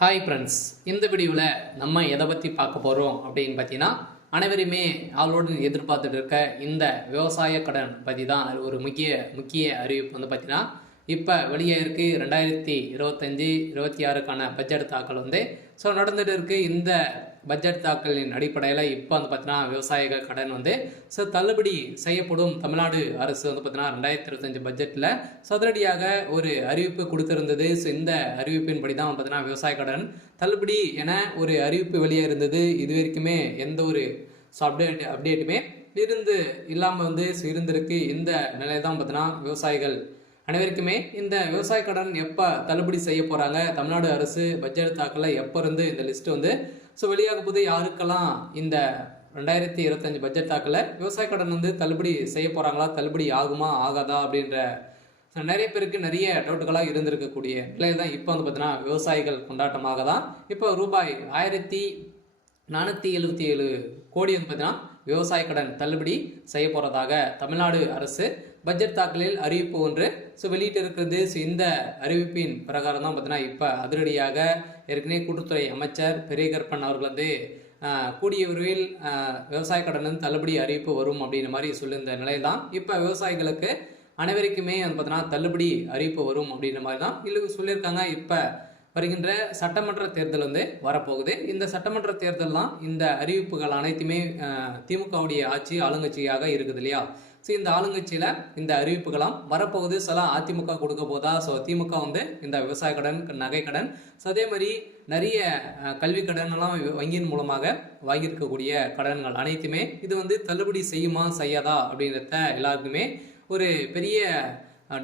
Hi friends, இந்த வீடியோவில் நம்ம எதை பற்றி பார்க்க போகிறோம் அப்படின்னு பார்த்தீங்கன்னா, அனைவருமே ஆளோடு எதிர்பார்த்துட்டு இருக்க இந்த விவசாய கடன் பற்றி தான் ஒரு முக்கிய அறிவிப்பு வந்து பார்த்தீங்கன்னா, இப்போ வெளியே இருக்குது 2025-26க்கான பட்ஜெட் தாக்கல் நடந்துட்டு இருக்குது. இந்த பட்ஜெட் தாக்கலின் அடிப்படையில் இப்போ வந்து பார்த்தீங்கன்னா விவசாயிகள் கடன் தள்ளுபடி செய்யப்படும். தமிழ்நாடு அரசு பார்த்தீங்கன்னா 2025 பட்ஜெட்டில் சதுரடியாக ஒரு அறிவிப்பு கொடுத்திருந்தது. இந்த அறிவிப்பின்படி தான் பார்த்தீங்கன்னா விவசாய கடன் தள்ளுபடி என ஒரு அறிவிப்பு வெளியே இருந்தது. இது வரைக்குமே எந்த ஒரு அப்டேட்டுமே இல்லாமல் இருந்திருக்கு. இந்த நிலையை தான் பார்த்தீங்கன்னா விவசாயிகள் அனைவருக்குமே இந்த விவசாய கடன் எப்போ தள்ளுபடி செய்ய போகிறாங்க, தமிழ்நாடு அரசு பட்ஜெட் தாக்கல எப்போ இருந்து இந்த லிஸ்ட்டு வெளியாக போது, யாருக்கெல்லாம் இந்த 2025 பட்ஜெட் தாக்கல விவசாய கடன் தள்ளுபடி செய்ய போகிறாங்களா, தள்ளுபடி ஆகுமா ஆகாதா அப்படின்ற நிறைய பேருக்கு நிறைய டவுட்டுகளாக இருந்திருக்கக்கூடிய நிலையில் தான் இப்போ பார்த்தீங்கன்னா விவசாயிகள் கொண்டாட்டமாக தான் இப்போ ரூபாய் 1477 கோடி பார்த்தீங்கன்னா விவசாய கடன் தள்ளுபடி செய்ய போகிறதாக தமிழ்நாடு அரசு பட்ஜெட் தாக்கலில் அறிவிப்பு ஒன்று வெளியிட்டு இருக்கிறது. இந்த அறிவிப்பின் பிரகாரம் தான் பார்த்தீங்கன்னா இப்போ அதிரடியாக ஏற்கனவே கூட்டுத்துறை அமைச்சர் பெரியகற்பன் அவர்கள் கூடிய விரைவில் விவசாய கடன் தள்ளுபடி அறிவிப்பு வரும் அப்படின்ற மாதிரி சொல்லியிருந்த நிலையில் தான் இப்போ விவசாயிகளுக்கு அனைவருக்குமே பார்த்தீங்கன்னா தள்ளுபடி அறிவிப்பு வரும் அப்படின்ற மாதிரி தான் இல்லை சொல்லியிருக்காங்க. இப்போ வருகின்ற சட்டமன்ற தேர்தல் வரப்போகுது. இந்த சட்டமன்ற தேர்தல் தான் இந்த அறிவிப்புகள் அனைத்துமே திமுகவுடைய ஆட்சி ஆளுங்கட்சியாக இருக்குது இல்லையா. இந்த ஆளுங்கட்சியில் இந்த அறிவிப்புகளாம் வரப்போகுது. சில அதிமுக கொடுக்க போதா, திமுக இந்த விவசாய கடன், நகை கடன், அதே மாதிரி நிறைய கல்வி கடன் எல்லாம் வங்கியின் மூலமாக வாங்கியிருக்கக்கூடிய கடன்கள் அனைத்துமே இது தள்ளுபடி செய்யுமா செய்யாதா அப்படின்றத எல்லாருக்குமே ஒரு பெரிய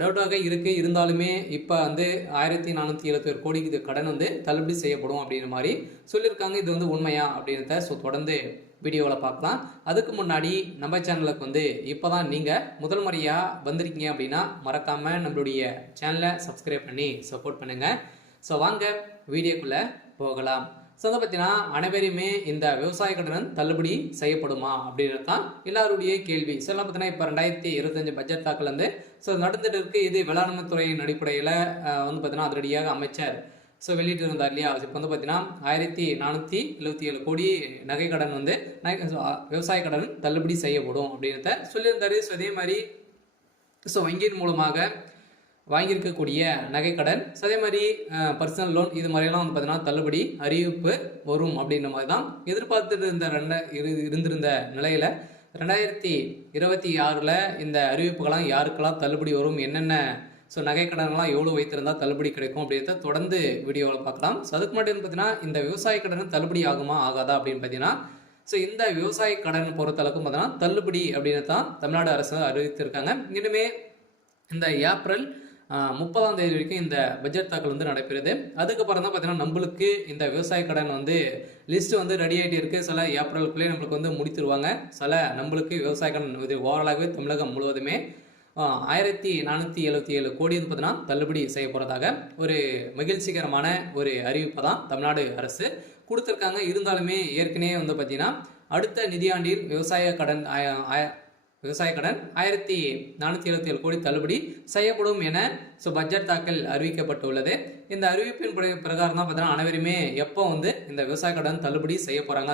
டவுட்டாக இருக்குது. இருந்தாலுமே இப்போ 1471 கோடிக்கு கடன் தள்ளுபடி செய்யப்படும் அப்படின்ற மாதிரி சொல்லியிருக்காங்க. இது உண்மையா அப்படின்றத தொடர்ந்து வீடியோவில் பார்க்கலாம். அதுக்கு முன்னாடி நம்ம சேனலுக்கு இப்போ தான் நீங்கள் முதல் முறையாக வந்திருக்கீங்க அப்படின்னா மறக்காமல் நம்மளுடைய சேனலை சப்ஸ்கிரைப் பண்ணி சப்போர்ட் பண்ணுங்கள். வாங்க வீடியோக்குள்ளே போகலாம். பார்த்தீங்கன்னா அனைவருமே இந்த விவசாய கடன் தள்ளுபடி செய்யப்படுமா அப்படின்றது தான் எல்லாருடைய கேள்வி. பார்த்தீங்கன்னா இப்போ 2025 பட்ஜெட் தாக்கல் நடந்துட்டு இருக்கு. இது வேளாண்மை துறையின் அடிப்படையில் பார்த்தீங்கன்னா அதிரடியாக அமைச்சர் வெளியிட்டு இருந்தார் இல்லையா. இப்போ பார்த்தீங்கன்னா 1477 கோடி நகை கடன் விவசாய கடன் தள்ளுபடி செய்யப்படும் அப்படின்றத சொல்லியிருந்தாரு. அதே மாதிரி வங்கியின் மூலமாக வாங்கியிருக்கக்கூடிய நகைக்கடன், அதே மாதிரி பர்சனல் லோன், இது மாதிரியெல்லாம் பார்த்தீங்கன்னா தள்ளுபடி அறிவிப்பு வரும் அப்படின்ற மாதிரி தான் எதிர்பார்த்துட்டு இருந்திருந்த நிலையில் 2026 இந்த அறிவிப்புகள்லாம் யாருக்கெல்லாம் தள்ளுபடி வரும், என்னென்ன நகைக்கடன்லாம் எவ்வளோ வைத்திருந்தால் தள்ளுபடி கிடைக்கும் அப்படின்றத தொடர்ந்து வீடியோவில் பார்க்கலாம். அதுக்கு மட்டும் பார்த்தீங்கன்னா இந்த விவசாய கடன் தள்ளுபடி ஆகுமா ஆகாதா அப்படின்னு பார்த்தீங்கன்னா இந்த விவசாய கடன் பொறுத்தளவுக்கும் பார்த்தீங்கன்னா தள்ளுபடி அப்படின்னு தான் தமிழ்நாடு அரசு அறிவித்திருக்காங்க. இனிமே இந்த ஏப்ரல் 30ஆம் தேதி வரைக்கும் இந்த பட்ஜெட் தாக்கல் நடைபெறுது. அதுக்கப்புறம் தான் பார்த்தீங்கன்னா நம்மளுக்கு இந்த விவசாய கடன் லிஸ்ட்டு ரெடி ஆகிட்டு இருக்குது. சில ஏப்ரலுக்குள்ளே நம்மளுக்கு முடித்துருவாங்க. சில நம்மளுக்கு விவசாய கடன் ஓவராலாகவே தமிழகம் முழுவதுமே 1477 கோடி பார்த்தீங்கன்னா தள்ளுபடி செய்ய போகிறதாக ஒரு மகிழ்ச்சிகரமான ஒரு அறிவிப்பை தான் தமிழ்நாடு அரசு கொடுத்துருக்காங்க. இருந்தாலுமே ஏற்கனவே பார்த்தீங்கன்னா அடுத்த நிதியாண்டில் விவசாய கடன் 1477 கோடி தள்ளுபடி செய்யப்படும் என பட்ஜெட் தாக்கல் அறிவிக்கப்பட்டுள்ளது. இந்த அறிவிப்பின் பிரகாரம் தான் பார்த்தீங்கன்னா அனைவருமே எப்போ இந்த விவசாய கடன் தள்ளுபடி செய்ய போகிறாங்க.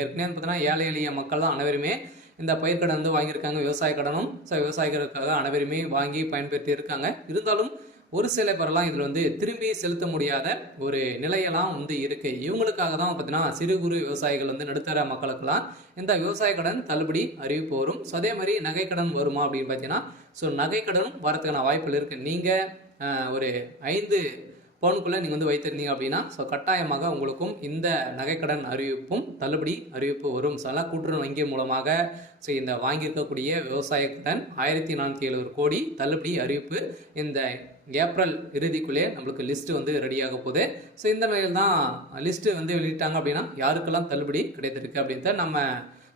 ஏற்கனவே பார்த்தீங்கன்னா ஏழை எளிய மக்கள் தான் அனைவருமே இந்த பயிர்க்கடன் வாங்கியிருக்காங்க. விவசாய கடனும் விவசாயிகளுக்காக அனைவருமே வாங்கி பயன்பெற்று இருக்காங்க. இருந்தாலும் ஒரு சில பேரெல்லாம் இதில் திரும்பி செலுத்த முடியாத ஒரு நிலையெல்லாம் இருக்கு. இவங்களுக்காக தான் பார்த்தீங்கன்னா சிறு குறு விவசாயிகள் நடுத்தர மக்களுக்கெல்லாம் இந்த விவசாய கடன் தள்ளுபடி அறிவிப்பு வரும். அதே மாதிரி நகை கடன் வருமா அப்படின்னு பார்த்தீங்கன்னா நகை கடனும் வரதுக்கான வாய்ப்புகள் இருக்குது. நீங்கள் ஒரு 5 பவுனுக்குள்ளே நீங்கள் வைத்திருந்தீங்க அப்படின்னா கட்டாயமாக உங்களுக்கும் இந்த நகைக்கடன் அறிவிப்பும் தள்ளுபடி அறிவிப்பு வரும். கூட்டுறவு வங்கி மூலமாக இந்த வாங்கியிருக்கக்கூடிய விவசாய கடன் 1477 கோடி தள்ளுபடி அறிவிப்பு இந்த ஏப்ரல் இறுதிக்குள்ளே நம்மளுக்கு லிஸ்ட்டு ரெடியாக போகுது. இந்த நிலையில் தான் லிஸ்ட்டு வெளியிட்டாங்க அப்படின்னா யாருக்கெல்லாம் தள்ளுபடி கிடைத்திருக்கு அப்படின்றத நம்ம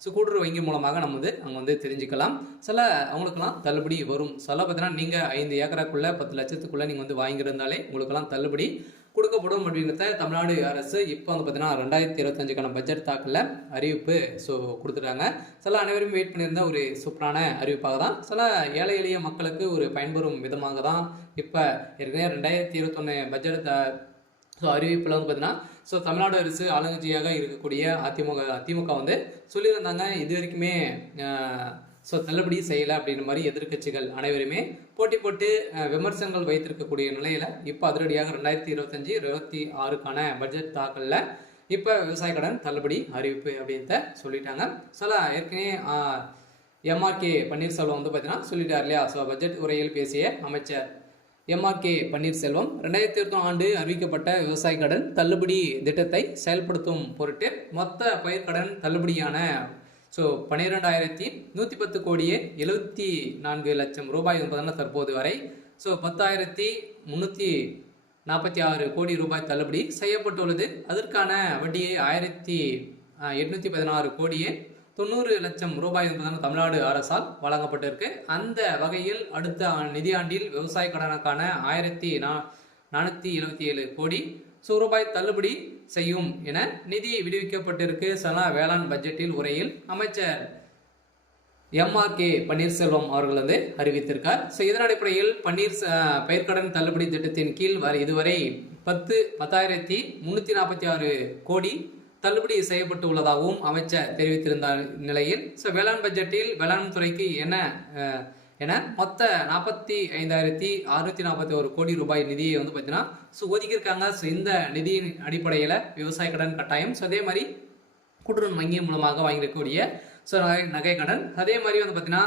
கூட்டுறவு வங்கி மூலமாக நம்ம அங்கே தெரிஞ்சுக்கலாம். சில அவங்களுக்கெல்லாம் தள்ளுபடி வரும். பார்த்தீங்கன்னா நீங்கள் 5 ஏக்கராக்குள்ளே 10 லட்சத்துக்குள்ளே நீங்கள் வாங்கியிருந்தாலே உங்களுக்கெல்லாம் தள்ளுபடி கொடுக்கப்படும் அப்படின்றத தமிழ்நாடு அரசு இப்போ பார்த்தீங்கன்னா 2025க்கான பட்ஜெட் தாக்கல அறிவிப்பு கொடுத்துட்டாங்க. அனைவரும் வெயிட் பண்ணியிருந்த ஒரு சூப்பரான அறிவிப்பாக தான் ஏழை எளிய மக்களுக்கு ஒரு பயன்பெறும் விதமாக தான் இப்போ ஏற்கனவே 2021 பட்ஜெட் ஸோ அறிவிப்பில் வந்து பார்த்தீங்கன்னா ஸோ தமிழ்நாடு அரசு ஆளுங்கட்சியாக இருக்கக்கூடிய திமுக வந்து சொல்லியிருந்தாங்க இது வரைக்குமே ஸோ தள்ளுபடி செய்யலை அப்படின்ற மாதிரி எதிர்க்கட்சிகள் அனைவருமே போட்டி போட்டு விமர்சனங்கள் வைத்திருக்கக்கூடிய நிலையில் இப்போ அதிரடியாக 2025-26க்கான பட்ஜெட் தாக்கலில் இப்போ விவசாய கடன் தள்ளுபடி அறிவிப்பு அப்படின்றத சொல்லிட்டாங்க. சில ஏற்கனவே எம்ஆர்கே பன்னீர்செல்வம் வந்து பார்த்தீங்கன்னா சொல்லிட்டார் இல்லையா. ஸோ பட்ஜெட் உரையில் பேசிய அமைச்சர் எம்ஆர்கே பன்னீர்செல்வம் 2021 ஆண்டு அறிவிக்கப்பட்ட விவசாய கடன் தள்ளுபடி திட்டத்தை செயல்படுத்தும் பொருட்டு மொத்த பயிர்க்கடன் தள்ளுபடியான ஸோ 12,110 கோடியே 74 லட்சம் ரூபாய் என்பதனால் தற்போது வரை ஸோ 10,346 கோடி ரூபாய் தள்ளுபடி செய்யப்பட்டுள்ளது. அதற்கான வட்டியை 1,816 கோடியே 90 லட்சம் ரூபாய் என்பதான தமிழ்நாடு அரசால் வழங்கப்பட்டிருக்கு. அந்த வகையில் அடுத்த நிதியாண்டில் விவசாய கடனுக்கான 1,477 கோடி ரூபாய் தள்ளுபடி செய்யும் என நிதி விடுவிக்கப்பட்டிருக்கு. வேளாண் பட்ஜெட்டில் உரையில் அமைச்சர் எம்ஆர்கே பன்னீர்செல்வம் அவர்கள் வந்து அறிவித்திருக்கார். ஸோ இதன் அடிப்படையில் பயிர்க்கடன் தள்ளுபடி திட்டத்தின் கீழ் இதுவரை 10,346 கோடி தள்ளுபடி செய்யப்பட்டு உள்ளதாகவும் அமைச்சர் தெரிவித்திருந்த நிலையில் வேளாண் பட்ஜெட்டில் வேளாண் துறைக்கு என மொத்த 45,641 கோடி ரூபாய் நிதியை வந்து பார்த்தீங்கன்னா ஒதுக்கியிருக்காங்க. இந்த நிதியின் அடிப்படையில் விவசாய கடன் கட்டாயம் அதே மாதிரி கூட்டுறவு வங்கி மூலமாக வாங்கியிருக்கக்கூடிய நகை கடன் அதே மாதிரி வந்து பார்த்தீங்கன்னா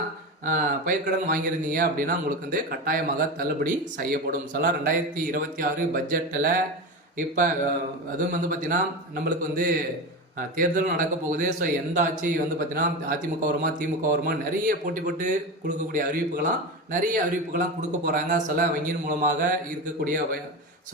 பயிர்க்கடன் வாங்கியிருந்தீங்க அப்படின்னா உங்களுக்கு வந்து கட்டாயமாக தள்ளுபடி செய்யப்படும். 2026 பட்ஜெட்டில் இப்போ அதுவும் வந்து பார்த்தீங்கன்னா நம்மளுக்கு வந்து தேர்தலும் நடக்க போகுது. ஸோ எந்த ஆட்சி வந்து பார்த்தீங்கன்னா அதிமுக வருமா திமுக வருமா நிறைய போட்டி போட்டு கொடுக்கக்கூடிய நிறைய அறிவிப்புகளாம் கொடுக்க போகிறாங்க. வங்கியின் மூலமாக இருக்கக்கூடிய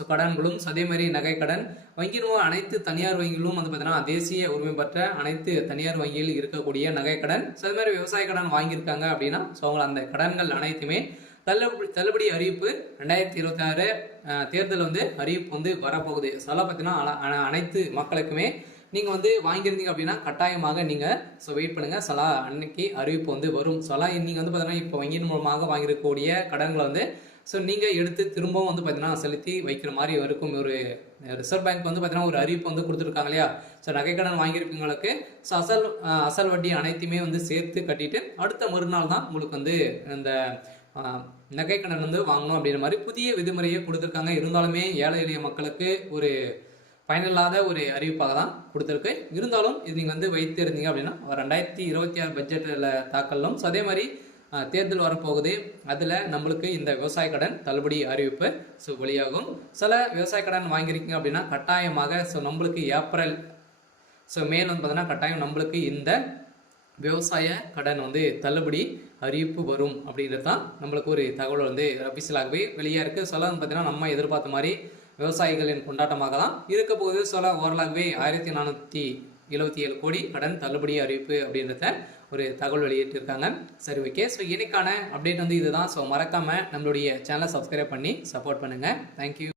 கடன்களும் அதே மாதிரி நகை கடன் வங்கியின் அனைத்து தனியார் வங்கிகளும் வந்து பார்த்தீங்கன்னா தேசிய உரிமை பெற்ற அனைத்து தனியார் வங்கியில் இருக்கக்கூடிய நகை கடன் அதே மாதிரி விவசாய கடன் வாங்கியிருக்காங்க அப்படின்னா அவங்க அந்த கடன்கள் அனைத்துமே தள்ளுபடி அறிவிப்பு 2026 தேர்தல் வந்து அறிவிப்பு வந்து வரப்போகுது. பார்த்தீங்கன்னா அனைத்து மக்களுக்குமே நீங்கள் வந்து வாங்கியிருந்தீங்க அப்படின்னா கட்டாயமாக நீங்கள் வெயிட் பண்ணுங்கள். அன்னைக்கு அறிவிப்பு வந்து வரும். நீங்கள் வந்து பார்த்தீங்கன்னா இப்போ வங்கியின் மூலமாக வாங்கியிருக்கக்கூடிய கடன்களை வந்து நீங்கள் எடுத்து திரும்பவும் வந்து பார்த்தீங்கன்னா செலுத்தி வைக்கிற மாதிரி இருக்கும். ஒரு ரிசர்வ் பேங்க் வந்து பார்த்தீங்கன்னா ஒரு அறிவிப்பு வந்து கொடுத்துருக்காங்க இல்லையா. நகை கடன் வாங்கியிருக்கவங்களுக்கு அசல் வட்டி அனைத்துமே வந்து சேர்த்து கட்டிட்டு அடுத்த மறுநாள் தான் உங்களுக்கு வந்து இந்த நகை கடன் வந்து வாங்கணும் அப்படின்ற மாதிரி புதிய விதிமுறையை கொடுத்துருக்காங்க. இருந்தாலுமே ஏழை எளிய மக்களுக்கு ஒரு பயனில்லாத ஒரு அறிவிப்பாக தான் கொடுத்துருக்கு. இருந்தாலும் இது நீங்கள் வந்து வைத்து இருந்தீங்க அப்படின்னா 2026 பட்ஜெட்டில் தாக்கலும் அதே மாதிரி தேர்தல் வரப்போகுது. அதில் நம்மளுக்கு இந்த விவசாய கடன் தள்ளுபடி அறிவிப்பு வெளியாகும். விவசாய கடன் வாங்கியிருக்கீங்க அப்படின்னா கட்டாயமாக நம்மளுக்கு ஏப்ரல் மேல் வந்து பார்த்தீங்கன்னா கட்டாயம் நம்மளுக்கு இந்த விவசாய கடன் வந்து தள்ளுபடி அறிவிப்பு வரும் அப்படின்றது தான் நம்மளுக்கு ஒரு தகவல் வந்து அபிஷியலாகவே வெளியே இருக்குது. வந்து பார்த்தீங்கன்னா நம்ம எதிர்பார்த்த மாதிரி விவசாயிகளின் கொண்டாட்டமாக தான் இருக்க போகுது. ஓரளவுவே 1,477 கோடி கடன் தள்ளுபடி அறிவிப்பு அப்படின்றத ஒரு தகவல் வெளியிட்டிருக்காங்க. சரி, ஓகே. இன்னைக்கான அப்டேட் வந்து இதுதான். மறக்காமல் நம்மளுடைய சேனலை சப்ஸ்கிரைப் பண்ணி சப்போர்ட் பண்ணுங்கள். தேங்க்யூ.